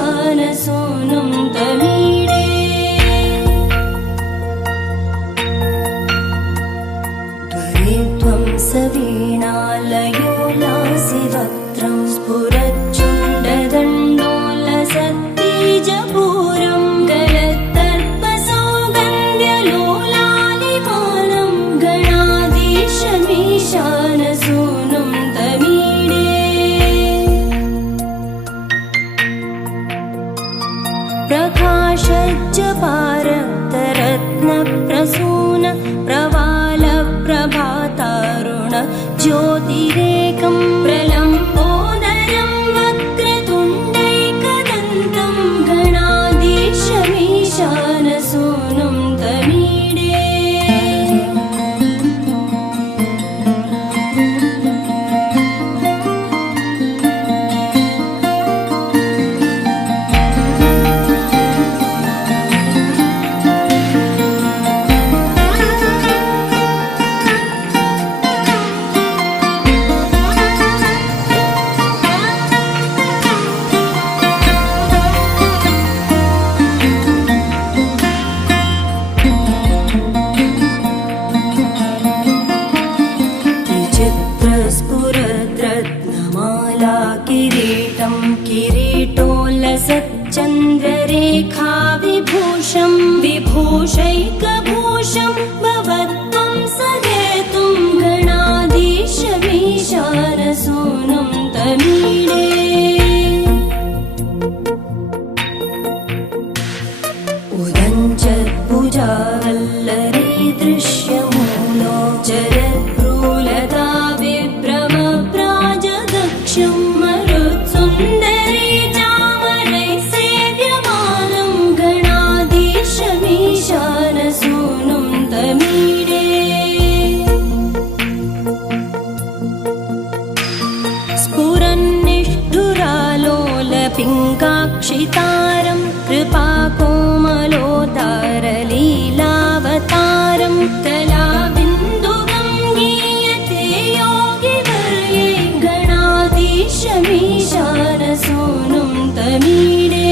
गणाधीशमीशानसूनुं तमीडे त्वरित्वं सवीणालयो लासिवक्त्रं स्फुरच्चुण्डदण्डोलसत्तेजपूरं गलत्तर्पसौगन्ध्यलोलालिमानं गणाधीशमीशानसूनुं तमीडे प्रकाशज्जपारक्तरत्नप्रसून प्रवालप्रभातारुण ज्योतिरेकं प्रलम्बोदरं वक्रतुण्डैकदन्तं गणाधीशमीशानसूनुं तमीडे स्फुरद्रत्नमाला किरीटं किरीटोल्लसच्चन्द्ररेखा विभूषं विभूषैकभूषं भवत्वं सहेतुं गणाधीशमीशानसूनुं तमीडे उदञ्चत्भुजावल्लरी दृश्यमूलो जरद्भ्रूलता विभ्रमप्राजदक्षं मरुत्सुन्दरी चामरैः सेव्यमानं गणाधीशमीशानसूनुं तमीडे स्फुरन्निष्ठुरालोलपिङ्गाक्षितारं कृपाकोमलोदारलीलावतारं कलाबिन्दुगं गीयते योगिवर्ये गणाधीशमीशानसूनुं तमीडे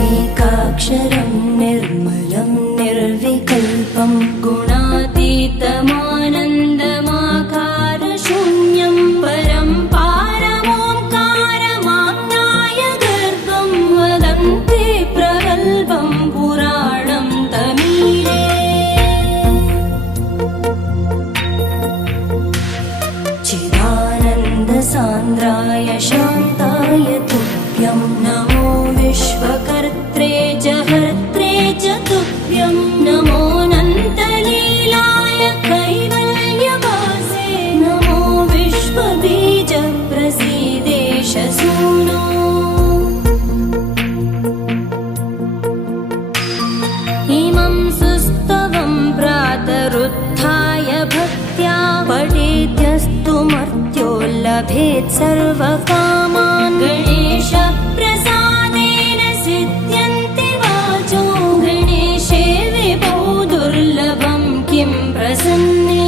यमेकाक्षरं निर्मलं निर्विकल्पं गुणातीतमानन्दमाकारशून्यं परं पारमोङ्कारमाज्ञाय गर्भं वदन्ति प्रगल्भं पुराणं तमीडे चिदानन्दसान्द्राय शान्ताय तुभ्यं नमो विश्वकर्त्रे च हर्त्रे च तुभ्यं नमोऽनन्तलीलाय कैवल्यवासे नमो विश्वबीजप्रसीदेश सूनो इमं सुस्तवं प्रातरुत्थाय भक्त्या पठेद्यस्तु मर्त्यो लभेत् सर्वकामान् गणेशप्रसादेन सिद्ध्यन्ति वाचो गणेशे विभो दुर्लभं किं प्रसन्ने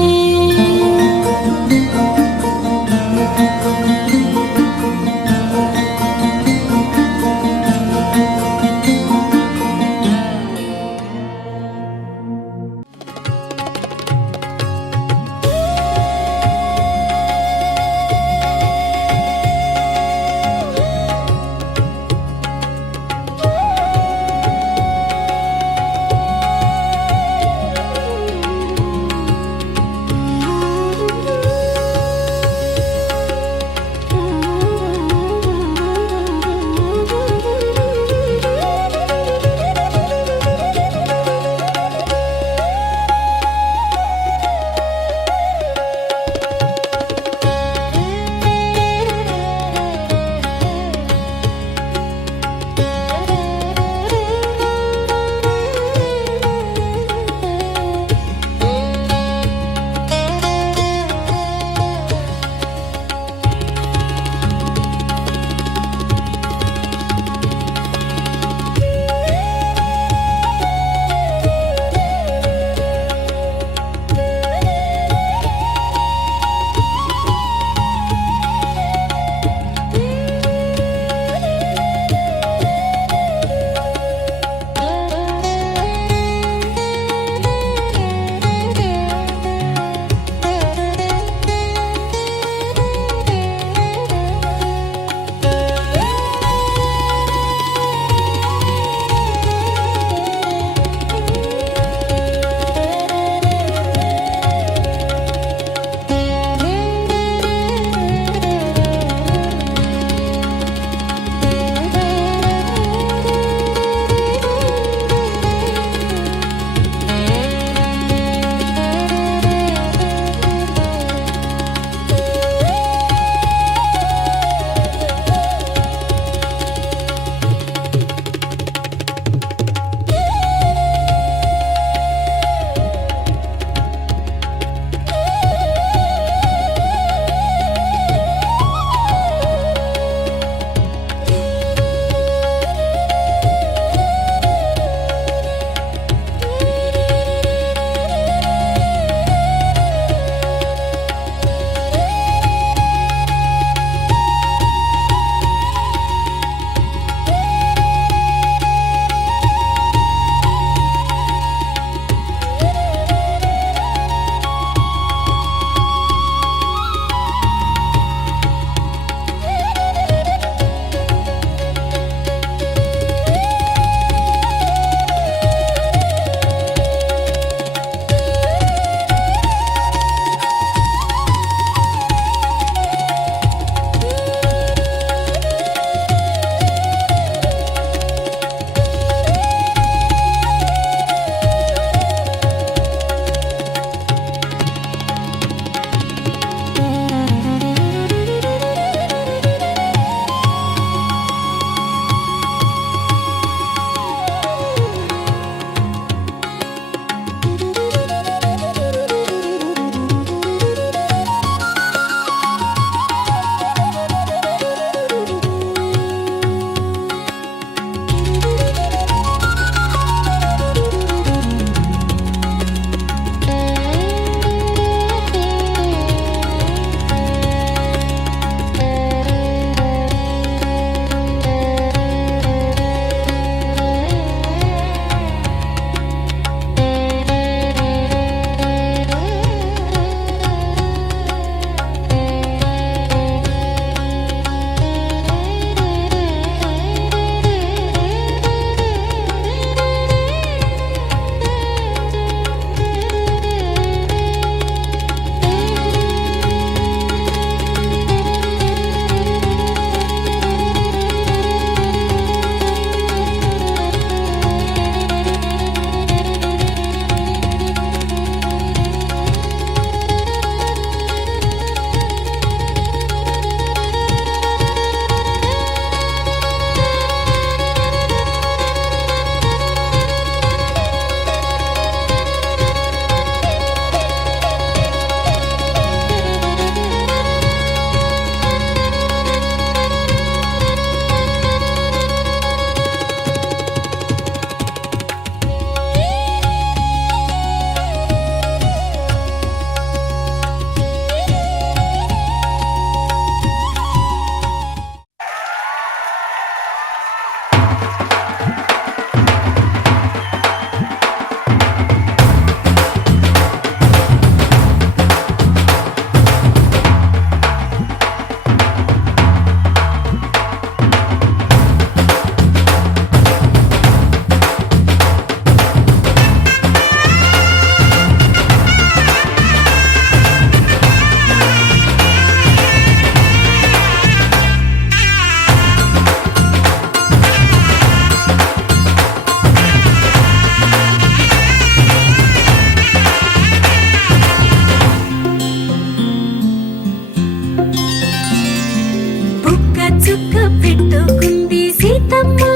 సీతమ్మ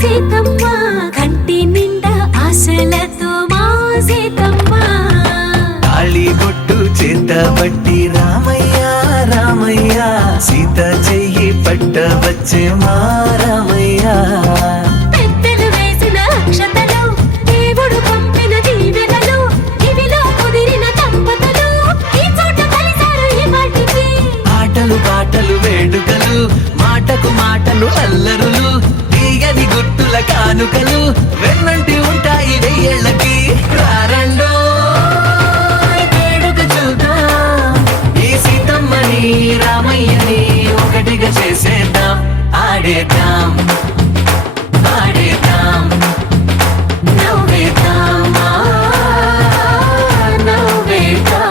సీతమ్మ కంటి నిండా ఆశలతో మా సీతమ్మ తాళి బొట్టు చేతబట్టి రామయ్య రామయ్య సీత చెయ్యి పట్ట వచ్చే మా రామయ్య పెద్దలు వేసిన అక్షతలు దేవుడు పంపిన దీవెనలు ఇవిలో కుదిరిన దంపతులు ఈ చోట కలిసారు ఈ వాటికి ఆటలు పాటలు వేడుకలు మాటకు మాటలు అల్లరులు తీయని గుర్తుల కానుకలు వెన్నంటి ఉంటాయి వెయ్యేళ్ళకి రారండో వేడుక చూద్దాం ఈ సీతమ్మని రామయ్యని ఒకటిగా చేసేద్దాం ఆడేద్దాం ఆడేద్దాం నవ్వేద్దాం నవ్వేద్దాం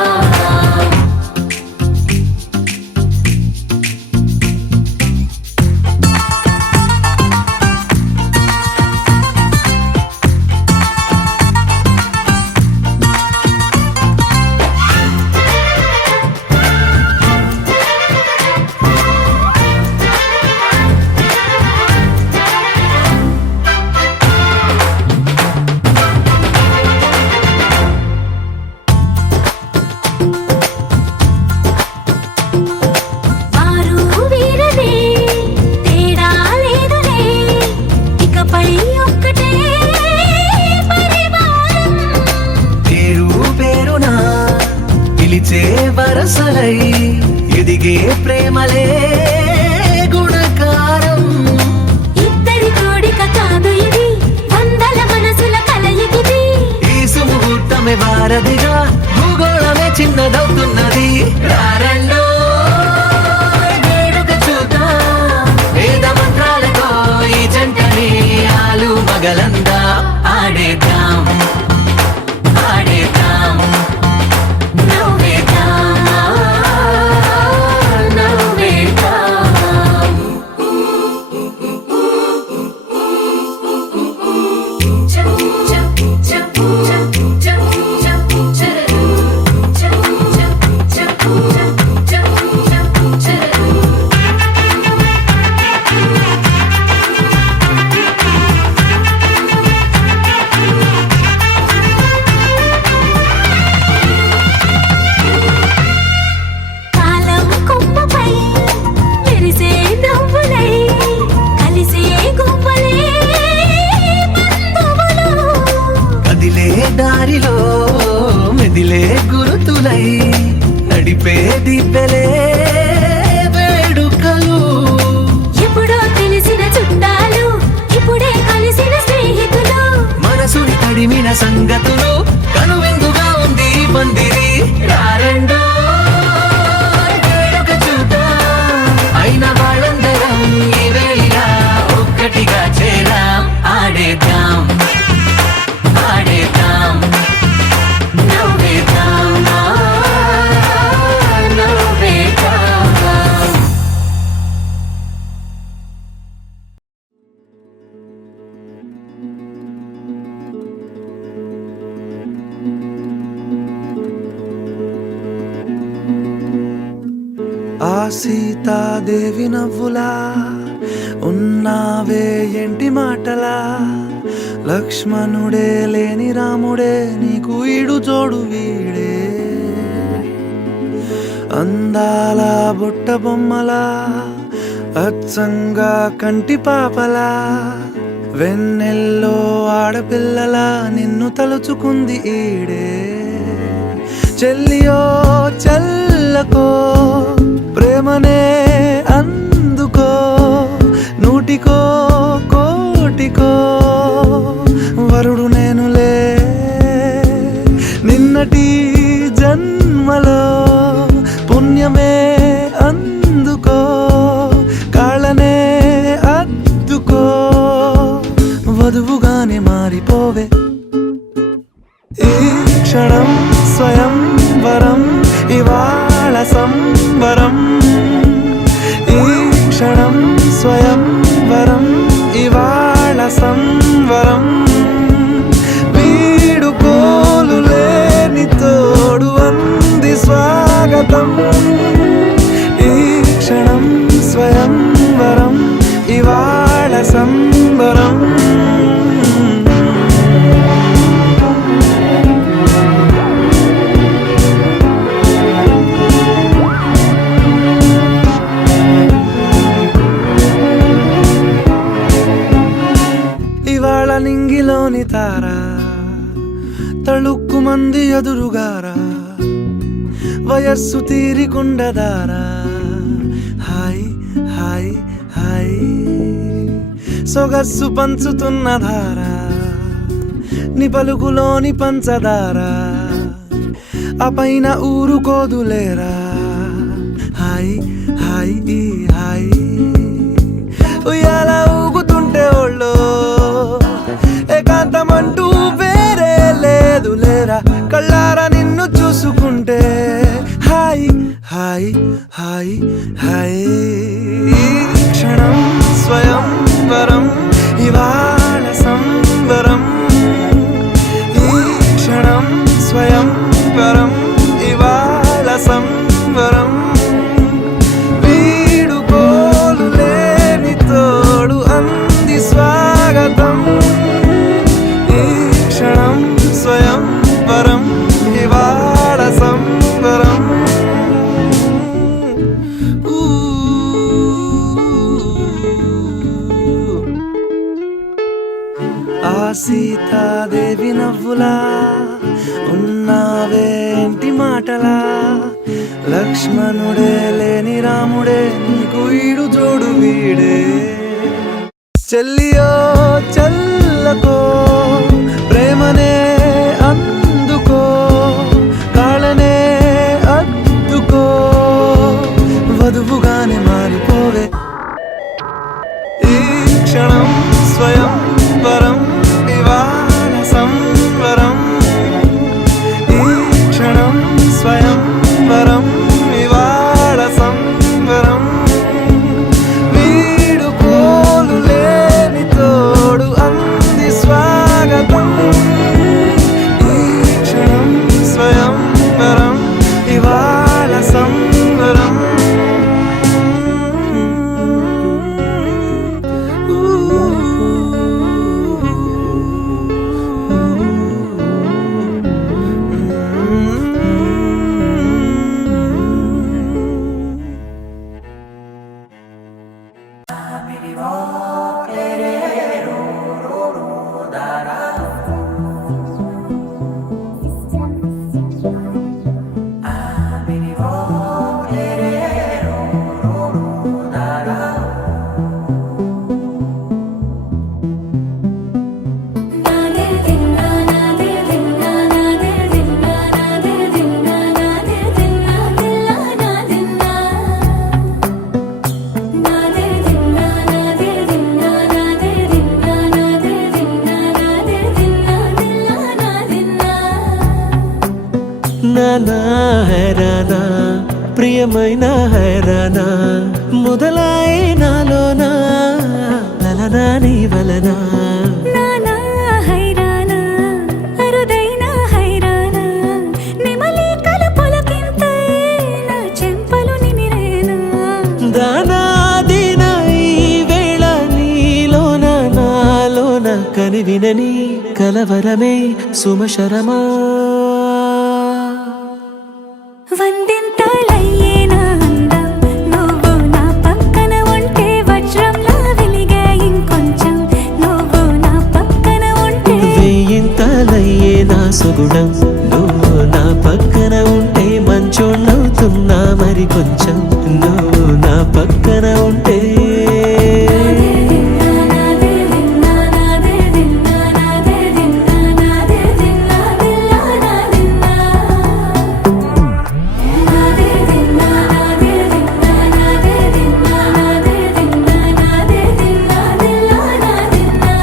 వారు వీరనే తేడా లేదులే ఇకపై ఒక్కటే పరివారం పేరు పేరునా పిలిచే వరసలై ఎదిగే ప్రేమలే గుణకారం ఇద్దరి కోడిక కాదు ఇది వందల మనసుల కలయికిది ఈ సుముహూర్తమే వారధిగా భూగోళమే చిన్నదవుతున్నది రారండో వేడుక చూద్దాం వేద మంత్రాలతో ఈ జంటని ఆలు మగలందా ఆడేద్దాం ఆడేద్దాం నవ్వేద్దాం నవ్వేద్దాం కాలం కొమ్మపై మెరిసే నవ్వులై కలిసే గువ్వలే బంధువులు కదిలే దారిలో మెదిలే గురుతులై నడిపే దిబ్బెలే వేడుకలు ఎప్పుడో తెలిసిన చుట్టాలు ఇప్పుడే కలిసిన స్నేహితులు మనసుని తడిమిన సంగతులు కనువిందుగా ఉంది ఈ పందిరి రారండో వేడుక చూద్దాం అయిన వాళ్ళందరం ఈ వేళ ఒక్కటిగా చేరాం ఆడేద్దాం ఆడేద్దాం నవ్వేద్దాం నవ్వేద్దాం ఆ సీతాదేవి నవ్వులా ఉన్నావే ఎంటి మాటలా లక్ష్మణుడే లేని రాముడే నీకు ఈడు జోడు వీడే అందాల బుట్ట బొమ్మలా అచ్చంగా కంటి పాపలా వెన్నెల్లో ఆడపిల్లలా నిన్ను తలుచుకుంది ఈడే చెల్లియో చల్లకో ప్రేమనే అందుకో నూటికో కోటికో వరుడు నేనులే నిన్నటి జన్మలో పుణ్యమే అందుకో కాళ్ళనే అద్దుకో వధువుగానే మారిపోవే ఈ క్షణం స్వయం వరం ఇవాళ సంబరం ఈ క్షణం స్వయం వరం ఇవాళ సంవరం వీడుకోలు లేని తోడు అంది స్వాగతం ఈ క్షణం స్వయం వరం ఇవాళ సంబరం దారా తళుక్కు మంది ఎదురుగారా వయస్సు తీరికుండదారా హాయ్ హాయ్ హాయ్ సొగస్సు పంచుతున్న ధారా నీ పలుకులోని పంచదారా ఆ పైన ఊరుకోదులేరా హాయ్ హాయ్ హాయ్ ఉయ్యాల ఊగుతుంటే ఒళ్ళో ఏకాంతమంటూ వేరే లేదు లేరా కళ్ళారా నిన్ను చూసుకుంటే హాయ్ హాయ్ హాయ్ హాయ్ క్షణం స్వయం వరం ఇవాళ సంబరం ఈ క్షణం స్వయం వరం ఇవాళ సంబరం వీడుకోలు లేని తోడు అంది స్వాగతం ఈ క్షణం స్వయం వరం ఇవాళ సంబరం ఆ సీతాదేవి నవ్వులా ఉన్నావేంటి మాటలా లక్ష్మణుడే లేని రాముడే నీకు ఈడు జోడు వీడే చెల్లియో చల్లకో ప్రేమనే అందుకో కాళ్ళనే అద్దుకో వధువుగానే మారిపోవే ఈ క్షణం స్వయం వరం ఇవాళ సంవరం ఈ క్షణం స్వయం వరం ఇవాళ సంవరం వీడుకోలు లేని తోడు అంది స్వాగతం ఈ క్షణం స్వయం వరం ఇవాళ సంవరం నాదే దిన్నా నాదే దిన్నా నాదే దిన్నా నాదే దిన్నా నాదే దిన్నా దిల్లా నాదిన్నా నాదే దిన్నా నాదే దిన్నా నాదే దిన్నా నాదే దిన్నా నాదే దిన్నా దిల్లా నాదిన్నా నానా హైరానా ప్రియమైన హైరానా మొదలాయి నాలోనా లలనా నీ వలనా నానా హైరానా అరుదైన హైరానా నెమలి కలుపులకింతై నా చెంపలు నిమిరేనా దానాదిన ఈ వేళ నీలోన నాలోన కనివినని కలవరమే సుమశరమా వందింతలయ్యేనా అందం నువ్వు నా పక్కన ఉంటే వజ్రంలా వెలిగే ఇంకొంచెం నువ్వు నా పక్కన ఉంటే వేయింతలయ్యే నా సుగుణం నువ్వు నా పక్కన ఉంటే మంచోళ్ళవుతున్నా మరి కొంచెం నువ్వు నా పక్కన ఉంటే నాదే దిన్నా నాదే దిన్నా నాదే దిన్నా నాదే దిన్నా దిల్లా నాదిన్నా నాదే దిన్నా నాదే దిన్నా నాదే దిన్నా నాదే దిన్నా నాదే దిన్నా దిల్లా నాదిన్నా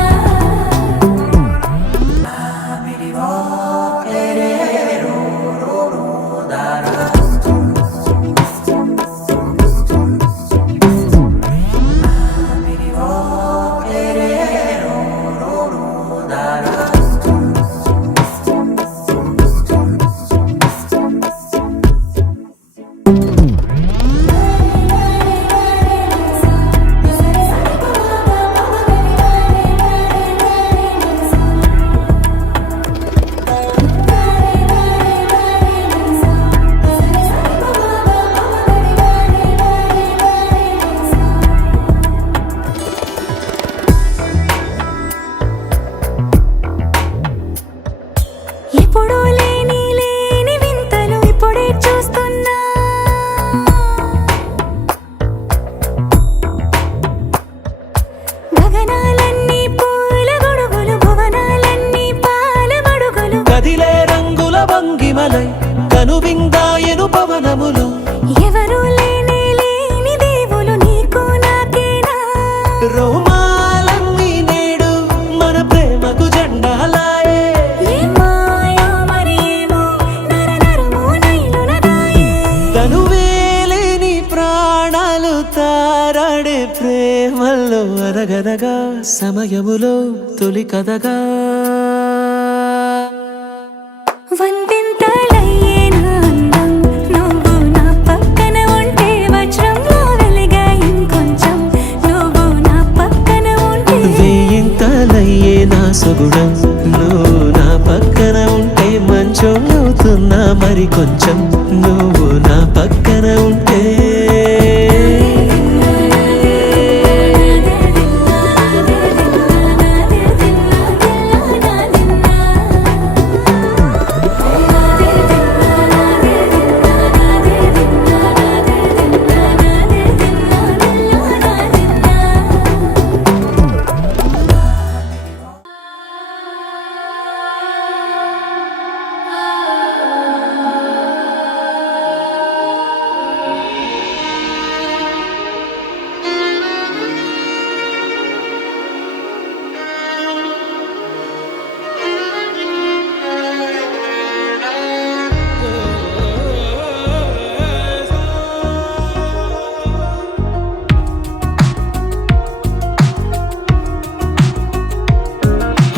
తారాడే ప్రేమల్లో అరగరగా సమయములో తొలి కథగా వందింతలయ్యేనా అందం నువ్వు నా పక్కన ఉంటే వజ్రంలో వెలిగా ఇంకొంచెం నువ్వు నా పక్కన ఉంటే వేయింతలయ్యే నా సొగుడం నువ్వు నా పక్కన ఉంటే మంచోళ్ళవుతున్నా మరి కొంచెం నువ్వు నా పక్కన ఉంటే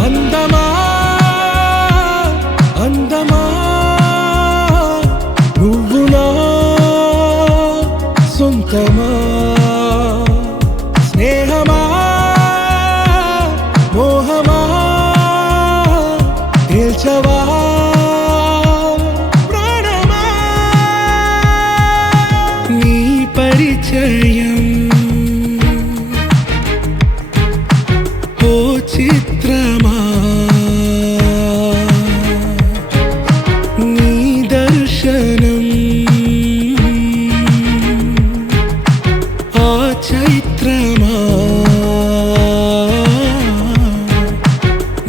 అందమా అందమా నువ్వు నా సొంతమా స్నేహమా మోహమా తేల్చవా ప్రాణమా నీ పరిచయం ఓ చిత్రమా నీ దర్శనం ఆ చైత్రమా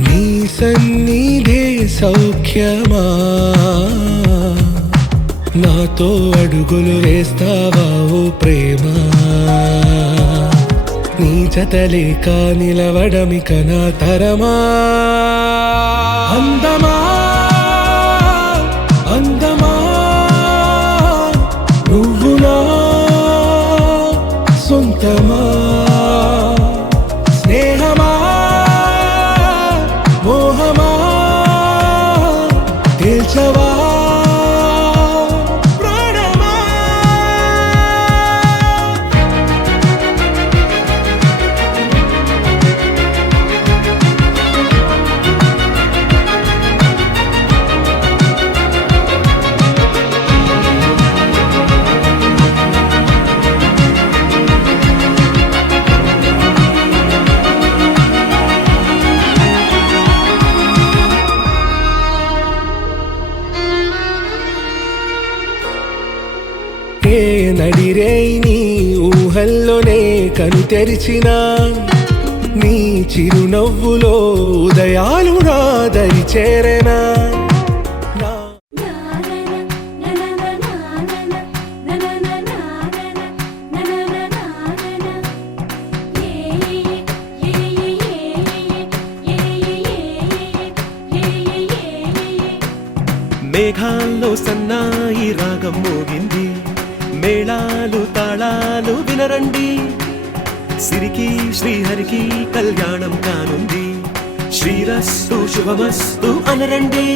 నీ సన్నిధే సౌఖ్యమా నాతో అడుగులు వేస్తావా ఓ ప్రేమ నీ జతలేక నిలవడమిక నా తరమా అందమా అందమా నువ్వు నా సొంతమా స్నేహమా మోహమా తేల్చవా ప్రాణమా ఏ నడిరే నీ ఊహల్లోనే కను తెరిచిన నీ చిరునవ్వులో ఉదయాలు నా దరి చేరెనా మేఘాల్లో సన్నాయి రాగం మోగింది మేళాలు తాళాలు వినరండి సిరికి శ్రీహరికి కళ్యాణం కానుంది శ్రీరస్తు శుభమస్తు అనరండి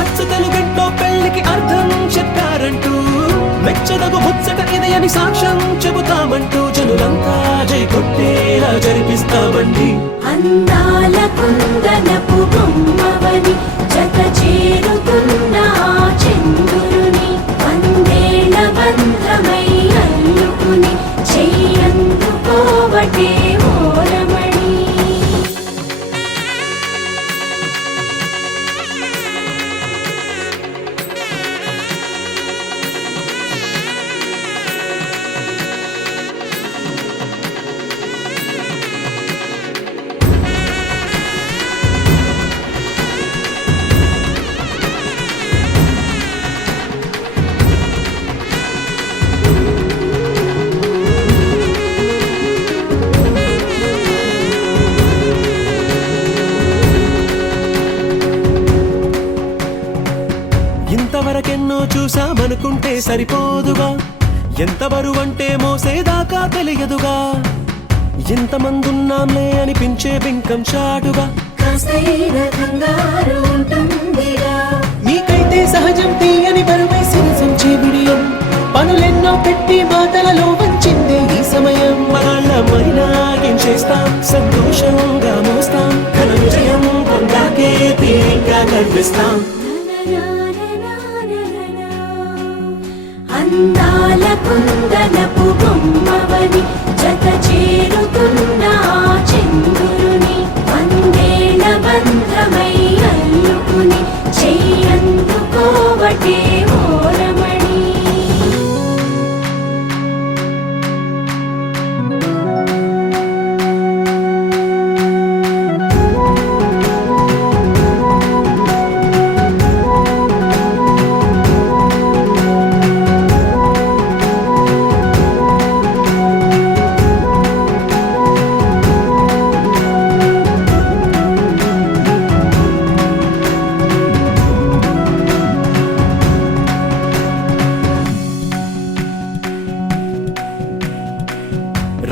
అచ్చతలు గంటో పెళ్లికి అర్థం చెప్పారంటూ మెచ్చదగు ముచ్చట ఇదయని సాక్ష్యం చెబుతామంటూ జనులంతా జై కొట్టేలా జరిపిస్తామండి అందాల కుందనపు బొమ్మవని జత చేరుకున్న ఆ చంద్రుని వందేళ్ల బంధమై అల్లుకుని చెయ్యందుకోవటే ఓరమణి ఇంతవరకెన్నో చూసామనుకుంటే సరిపోదుగా ఎంత బరువంటే మోసేదాకా తెలియదుగా, ఎంతమందున్నాంలే అనిపించే బింకం చాటుగా. కాస్తైన కంగారు ఉంటుందిగా, నీకైతే సహజం తీయని బరువై సంచే విడియం, పనులెన్నో పెట్టి మాటలలో వంచిందే ఈ సమయం. మగాళ్ళమైనా ఏం చేస్తాం, సంతోషంగా మోస్తాం, ఘన విజయం పొందాకే తీరిగ్గా గర్విస్తాం. అందాల కుందనపు బొమ్మవని జత చేరుతున్న ఆ చంద్రుని, వందేల బంధమై అల్లుకుని చెయ్యందుకోవటే ఓరమణి.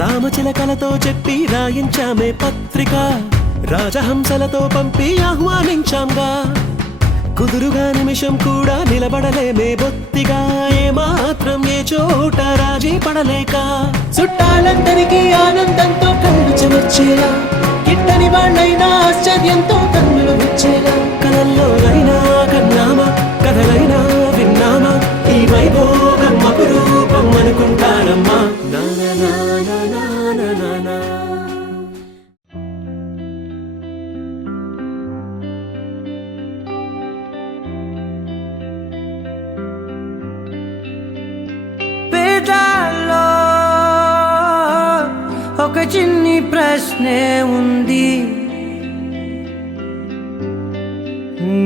రామచిలకలతో చెప్పి రాయించామే పత్రిక, రాజహంసలతో పంపి ఆహ్వానించాంగా. కుదురుగా నిమిషం కూడా నిలబడలేమే బొత్తిగా, ఏమాత్రం ఏ చోట రాజీ పడలేక. చుట్టాలందరికీ ఆనందంతో కళ్ళు చెమర్చేలా, గిట్టని వాళ్ళైనా ఆశ్చర్యంతో కన్నులు వచ్చేలా. కలల్లోనైనా కన్నామా, కథలైనా విన్నామా, ఈ వైభోగం అపురూపం అనుకుంటానమ్మా. నా నా నా నా నా నా నా. పేదాల్లో ఒక చిన్ని ప్రశ్నే ఉంది,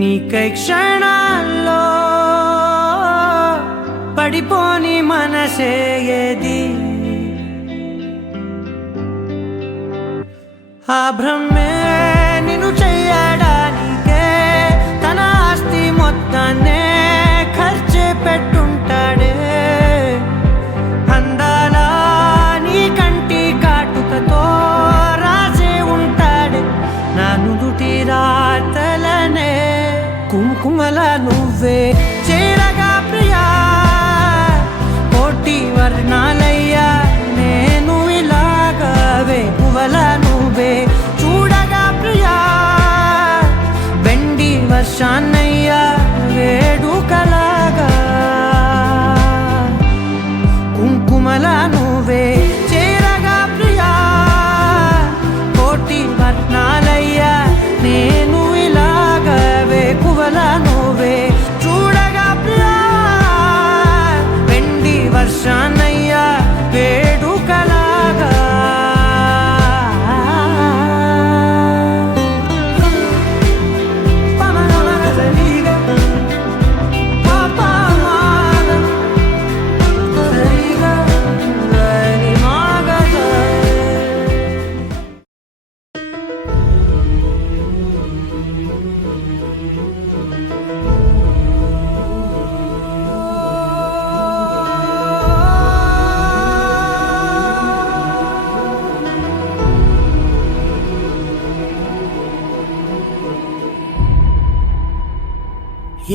నీకై క్షణాల్లో పడిపోని మనసే ఏది? ఆ భ్రమే నిన్ను చెయ్యడానికే తన ఆస్తి మొత్తాన్నే ఖర్చు పెట్టుంటాడే. అందాల నీ కంటి కాటుకతో రాసే ఉంటాడే నా నుదుటి రాతలనే. కుంకుమల నువ్వే చేరగా ప్రియా, కోటి వర్ణాలయ్యా నేను ఇలాగవే. పువ్వల నువ్వే చూడగా ప్రియా, వెండి వర్షాన్నయ్యా వేడుకలాగా. కుంకుమల నువ్వే చేరగా ప్రియా, కోటి వర్ణాలయ్యా నేను ఇలాగవే. పువ్వల నువ్వే చూడగా ప్రియా, వెండి వర్షాన్నయ్యా వేడుకలాగా.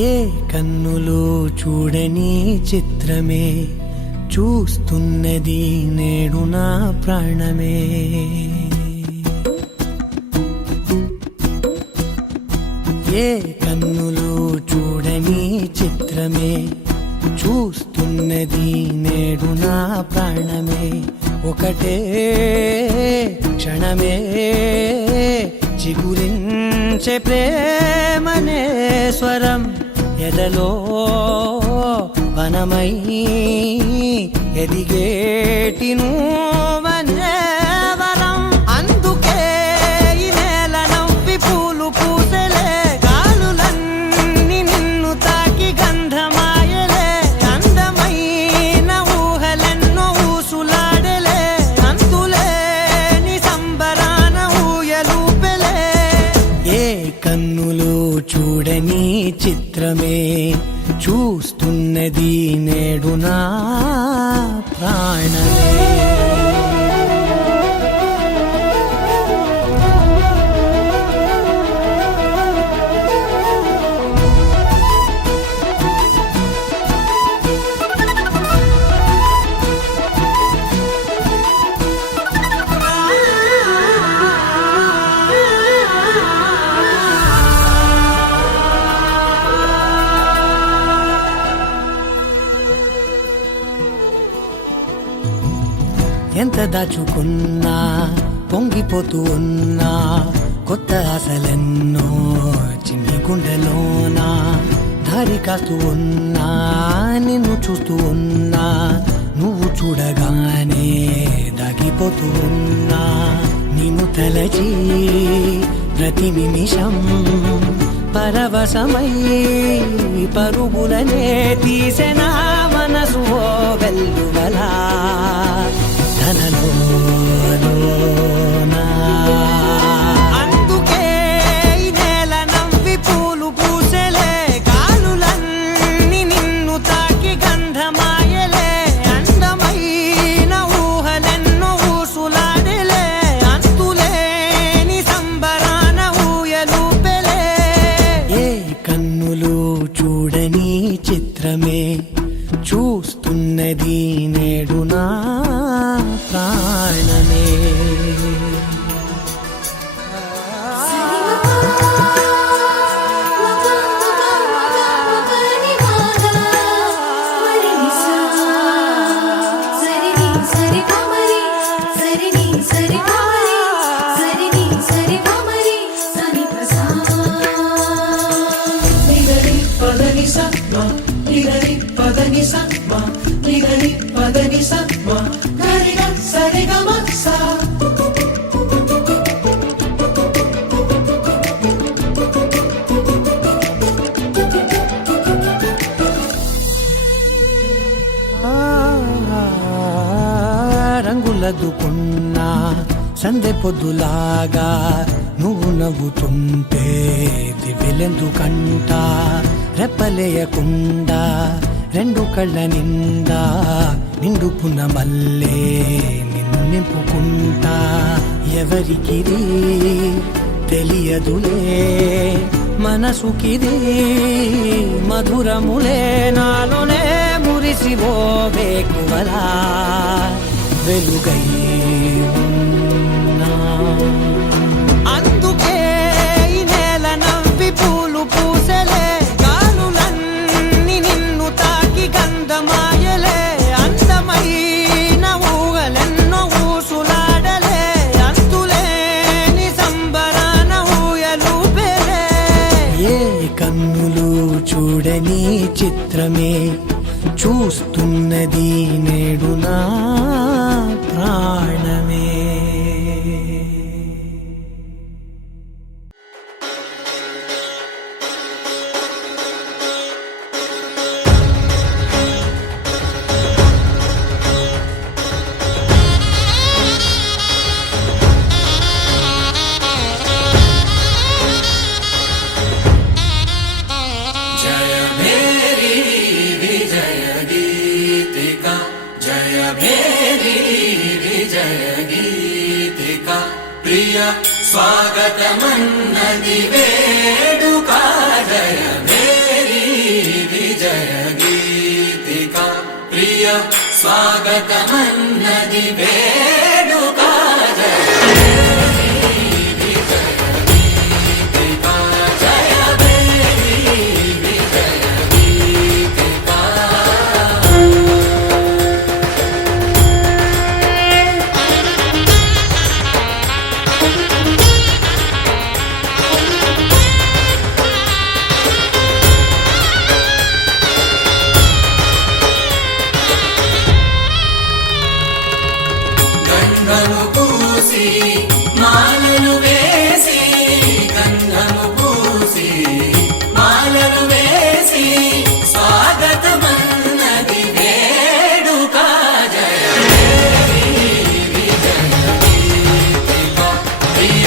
ఏ కన్నులు చూడని చిత్రమే చూస్తున్నది నేడు నా ప్రాణమే. ఏ కన్నులు చూడని చిత్రమే చూస్తున్నది నేడు నా ప్రాణమే. ఒకటే క్షణమే చిగురించే ప్రేమనే స్వరం, ఎదలో వనమై ఎదిగేటి నువ్వనే వరం. అందుకే ఈ నేల నవ్వి పూలు పూసలే, గాలులన్నీ నిన్ను తాకి గంధమాయలే. అందమైన ఊహలెన్నో ఊసులాడలే, అంతులేని సంబరాన ఊయలూపెలే. ఏ కన్నులు చూడని చిత్రమే చూస్తున్నది నేడు నా ప్రాణమే. ఎంత దాచుకున్నా పొంగిపోతూ ఉన్నా కొత్త ఆశలెన్నో చిన్ని గుండెలోనా దారి కాస్తూ ఉన్నా నిన్ను చూస్తూ ఉన్నా నువ్వు చూడగానే దాగిపోతూ ఉన్నా నిన్ను తలచి ప్రతి నిమిషం పరవశమై పరుగులనే తీసెనా మనసు ఓ వెల్లువలా తనలోనా. అందుకే ఈ నేల నవ్వి పూలు పూసెలే గాలులన్నీ నిన్ను తాకి గంధమాయలే అందమైన ఊహలెన్నో ఊసులాడలే అంతులేని సంబరాన ఊయలూపెలే. ఏ కన్నులు చూడని చిత్రమే చూస్తున్నది నేడు నా ప్రాణమే. రంగులదుకున్నా సందె పొద్దులాగా నువ్వు నవ్వుతుంటే దివ్యలెందుకంట రెప్పలేయకుండా రెండు కళ్ళ నిండా నిండుకున్న మల్లే నిన్ను నింపుకుంటా. ఎవరికిది తెలియదులే మనసుకిది మధురములే నాలోనే మురిసివో వేకువలా వెలుగై ఉన్నా. అందుకే ఈ నేల నవ్వి పూలు పూసెలే గాలులన్నీ నిన్ను తాకి గంధమాయలే అందమైన ఊహలెన్నో ఊసులాడలే అంతులేని సంబరాన ఊయలూపెలే. ఏ కన్నులు చూడని చిత్రమే చూస్తున్నది నేడు నా ప్రాణమే. ప్రియ స్వాగతమన్నది వేడుక జయ మేరీ విజయ గీతిక. ప్రియ స్వాగతమన్నది వేడుక జయ మేరీ విజయ గీతిక. జయ మేరీ విజయ గీతిక. గంధము పూసి మాలలు వేసి గంధము పూసి మాలలు వేసి స్వాగతమన్నది వేడుక జయ మేరీ విజయ గీతిక. ప్రియ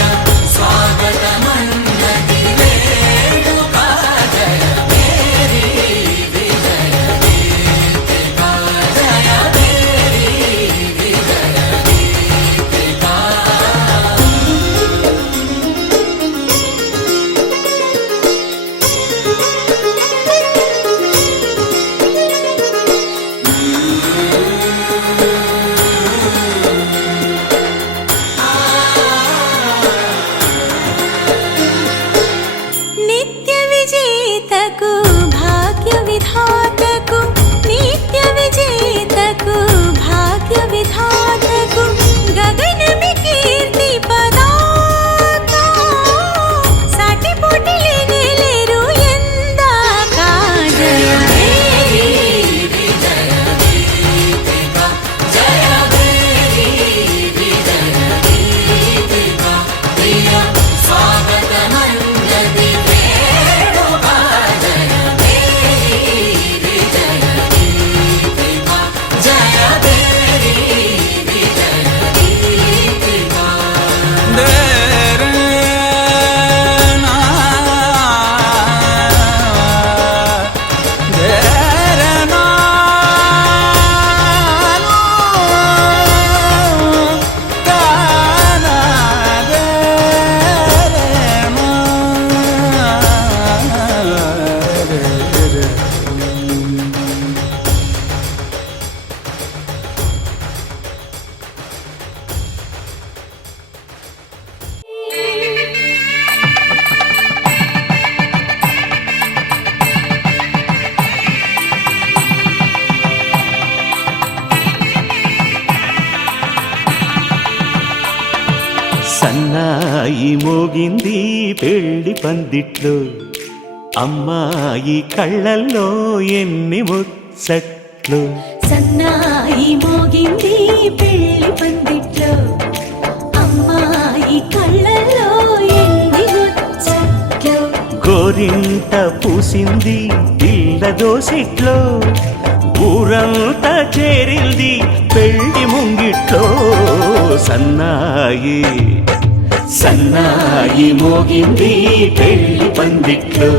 స్వాగతమన్నది వేడుక జయ మేరీ సన్నాయి మోగింది పెళ్లి పందిట్లో అమ్మాయి కళ్ళల్లో ఎన్ని ముచ్చట్లు సన్నాయి మోగింది పెళ్లి పందిట్లో అమ్మాయి కళ్ళలో ఎన్ని ముచ్చట్లు గోరింట పూసింది పిల్ల దోసిట్లో ఊరంతా చేరింది పెళ్లి ముంగిట్లో సన్నాయి సన్నాయి మోగింది పెళ్లి పందిట్లో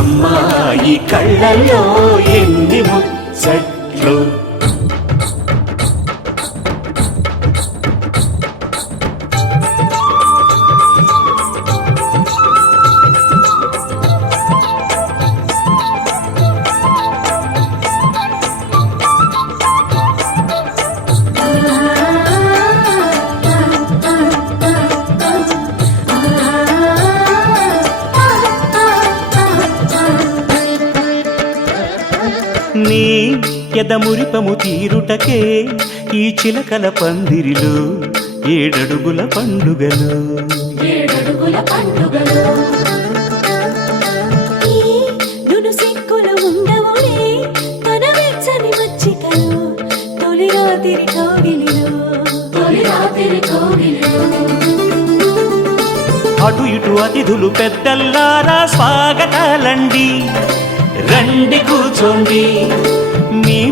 అమ్మాయి కళ్ళల్లో ఎన్ని ముచ్చట్లు నీ ఎదమురిపము తీరుటకే ఈ చిలకల పందిరిలో ఏడడుగుల పండుగలు ఏడడుగుల పండుగలు ఈ నును సిక్కులు ఉండవులే తన వెచ్చని మచ్చికలు తొలి రాత్రి కోగిలిలో అటు ఇటు అతిథులు పెద్దల్లారా స్వాగతాలండి రండి కూర్చోండి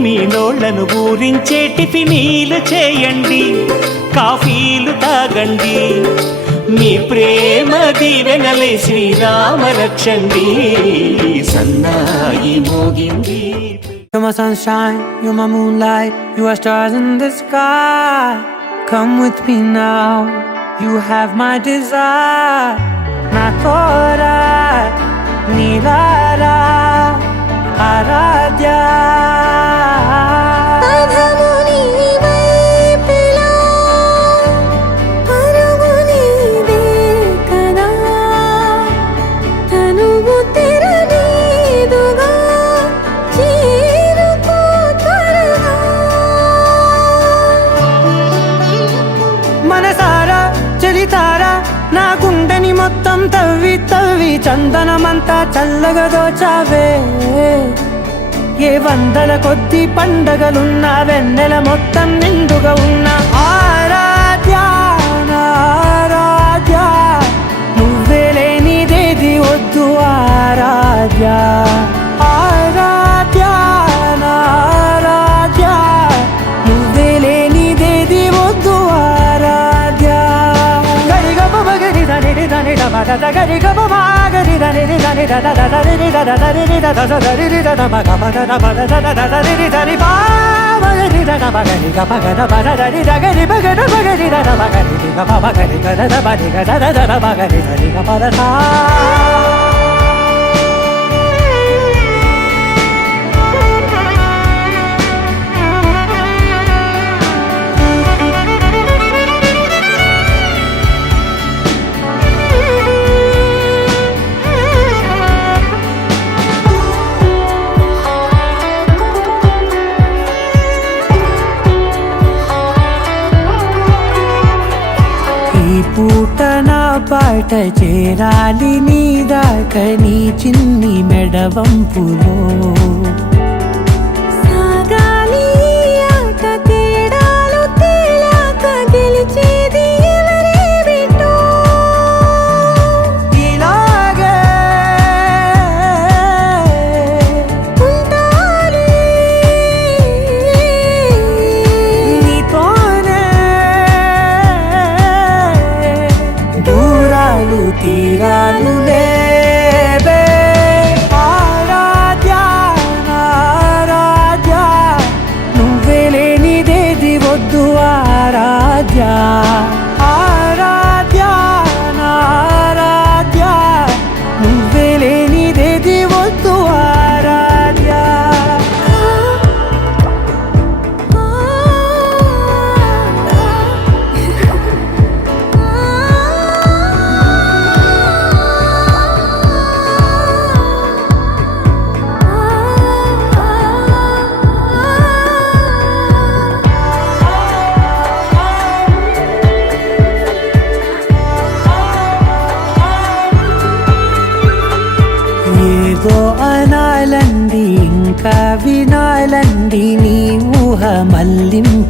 మీ నోళ్లను ఊరించే టిఫినీలు చేయండి కాఫీలు తాగండి మీ ప్రేమ దీవెనలే శ్రీరామ రక్షండి సన్నాయి మోగింది You're my sunshine, you're my moonlight, you are stars in the sky. Come with me now, you have my desire. Na tora, nilara, aradya. మనసారా చలితారా నా గుండెని మొత్తం తవ్వి తవ్వి చందనమంతా చల్లగా దోచావే ఏ వందల కొద్ది పండగలున్నా వెన్నెల మొత్తం నిండుగా ఉన్న ఆరాధ్య నా ఆరాధ్య నువ్వే లేనిదేది వద్దు ఆరాధ్య ఆరాధ్య నా ఆరాధ్య నువ్వే లేనిదేది వద్దు ఆరాధ్య గరిగ బగరి దని దని దమగ గరిగ బగరి దని దని దద దరి దద దరి దద దరి దద మగ మగ దద దద దరి దరి బాగరి దద బగరి గ బగ దద దరి దగరి బగ బగరి దద బగరి గ బగరి గ దద బగరి గ దద దద బగరి దరి గ పద సా పూట నా పాట చేరాలి నీ దాకా నీ చిన్ని మెడవంపులో సాగాలి ఆట తేడాలు తేలాక గెలిచేది ఎవరే బిడ్డో ఇలాగే ఉంటాలి నీతోనే దూరాలు తీరాలు లేవే ఆరాధ్య నా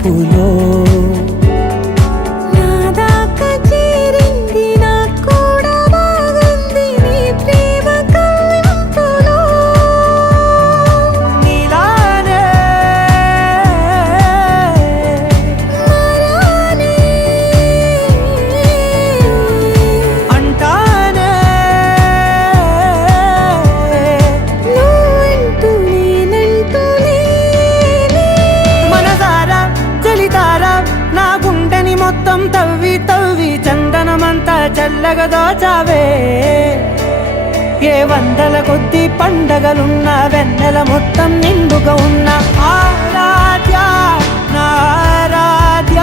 వంపులో నా దాకా చేరింది నాకు కూడా బాగుంది నీ ప్రేమ కవ్వింపులో నీలానే మరానే అంటానే నువ్వంటూ నేనంటూ లేనే మనసారా చలితారా నా గుండెని మొత్తం తవ్వి తవ్వి చందనమంతా చల్లగా దోచావే ఏ వందల కొద్ది పండగలున్న వెన్నెల మొత్తం నిండుగా ఉన్న ఆరాధ్య నా ఆరాధ్య